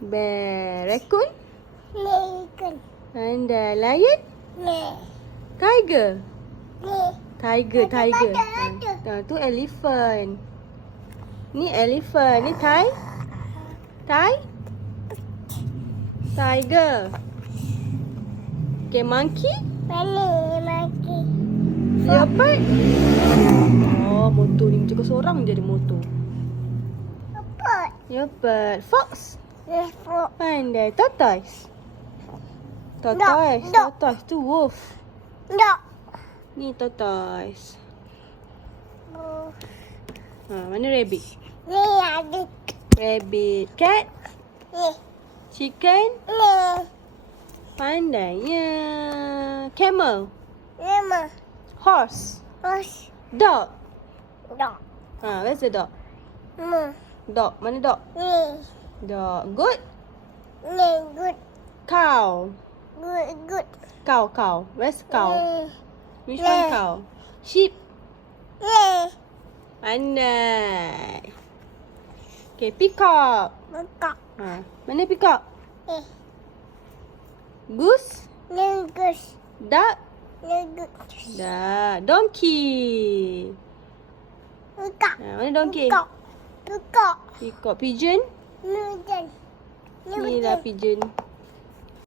Bear. Raccoon? Raccoon. Pandai. Lion? Tiger? Tiger. Tu elephant. Ni elephant. Ni tiger. Okay, monkey? Monkey. Leopard? Oh, motor ni macam seorang je ada motor. Leopard. Fox? Pandai. Tortoise? Dog. Tortoise tu wolf. Dog. Ni tortoise. Mana rabbit? Ni ada. Rabbit. Cat? Ni. Chicken? Ni. Pandainya. Camel? Lima. Horse? Horse. Dog? Dog. Where's the dog? Dog. Mana dog? Ni. Dog. Goat? Ni. Good. Cow? Good. Cow. Where's cow? Which Ni. one cow? Sheep? Ni. Pandai. Okay, peacock. Peacock. Mana peacock? Ni. Goose? Ni goose. Duck? Ni goose. Duck. Donkey. Peacock. Mana donkey? Peacock. Peacock. Pigeon? Pigeon. Ni lah pigeon.